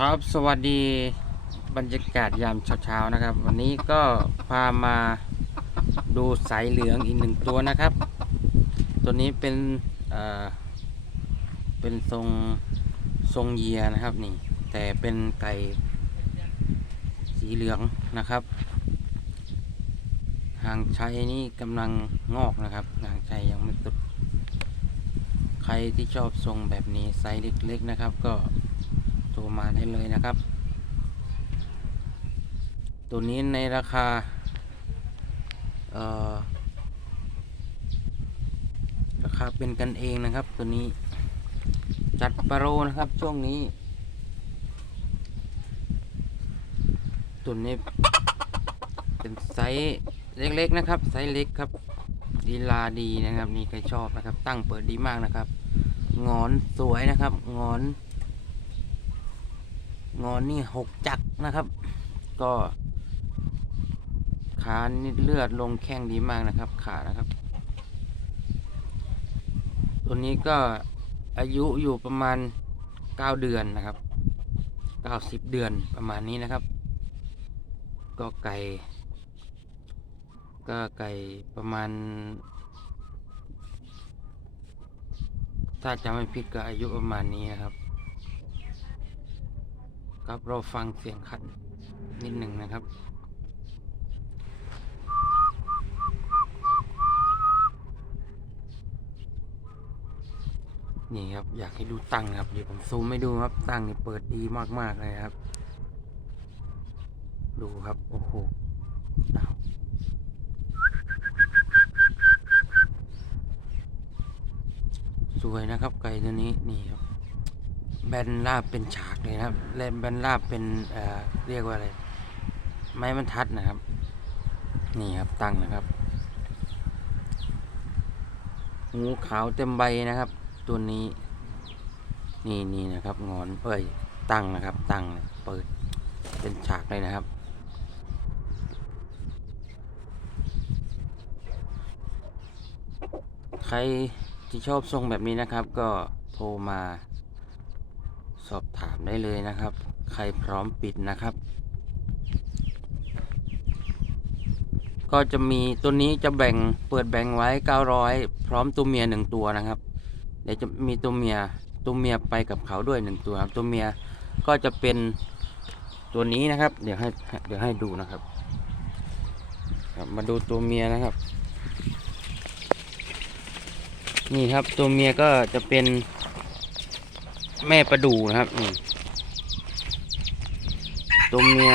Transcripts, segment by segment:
ครับสวัสดีบรรยากาศยามเช้าๆนะครับ วันนี้ก็พามาดูสายเหลืองอีกหนึ่งตัวนะครับ ตัวนี้เป็นเอ่อเป็นทรงทรงเยียนะครับนี่ แต่เป็นไก่สีเหลืองนะครับหางชัยนี่กำลังงอกนะครับหางชัยยังไม่สุด ใครที่ชอบทรงแบบนี้ไซส์เล็กๆนะครับ ก็ โทรมาได้เลยนะครับ ตัวนี้ในราคาเอ่อราคาเป็นกันเองนะครับ ตัวนี้จัดปาโรนะครับช่วงนี้ ตัวนี้เป็นไซส์เล็กๆนะครับ ไซส์เล็กครับดีลาดีนะครับนี่ใครชอบนะครับ ตั้งเปิดดีมากนะครับ งอนสวยนะครับ งอน งอนนี่หกจักรนะครับ ก็ขานี่เลือดลงแข้งดีมากนะครับ ขานะครับ ตัวนี้ก็อายุอยู่ประมาณเก้าเดือนนะครับเก้าสิบเดือนประมาณนี้นะครับ ก็ไก่ ก็ไก่ประมาณ ถ้าจำไม่ผิดก็อายุประมาณนี้นะครับ ครับเราฟังเสียงขัดนิดหนึ่งนะครับนี่ครับอยากให้ดูตั้งครับเดี๋ยวผมซูมให้ดูครับตั้งนี่เปิดดีมากๆเลยครับ ดูครับโอ้โหอ้าวสวยนะครับไก่ตัวนี้นี่ครับ แบนราบเป็นฉากเลยนะครับและแบนราบเป็นเอ่อเรียกว่าอะไร ไม้บรรทัดนะครับ นี่ครับตั้งนะครับงูขาวเต็มใบนะครับ ตัวนี้นี่นี่นะครับงอนเอ้ยตั้งนะครับ ตั้งเปิดเป็นฉากเลยนะครับใครที่ชอบทรงแบบนี้นะครับ ก็โทรมา สอบถามได้เลยนะครับ ใครพร้อมปิดนะครับ ก็จะมีตัวนี้จะแบ่งเปิดแบ่งไว้ 900 พร้อมตัวเมียหนึ่งตัวนะครับ เดี๋ยวจะมีตัวเมียตัวเมียไปกับเขาด้วยหนึ่งตัวครับตัวเมียก็จะเป็นตัวนี้นะครับ เดี๋ยวให้เดี๋ยวให้ดูนะครับ ครับมาดูตัวเมียนะครับ นี่ครับตัวเมียก็จะเป็น แม่ประดูนะครับนี่ตัวเมีย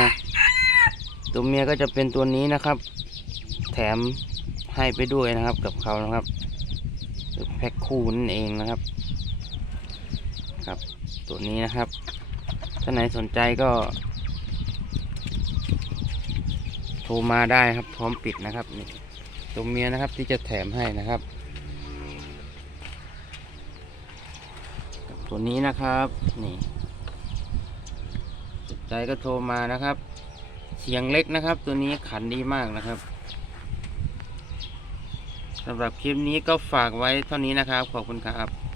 ตัวเมียก็จะเป็นตัวนี้นะครับ แถมให้ไปด้วยนะครับกับเขานะครับแพ็คคู่นั่นเองนะครับ ครับตัวนี้นะครับ ถ้าไหนสนใจก็ โทรมาได้ครับ พร้อมปิดนะครับนี่ตัวเมียนะครับที่จะแถมให้นะครับ ตัวนี้นะครับ นี่สนใจก็โทรมานะครับ เสียงเล็กนะครับ ตัวนี้ขันดีมากนะครับสำหรับคลิปนี้ก็ฝากไว้เท่านี้นะครับ ขอบคุณครับ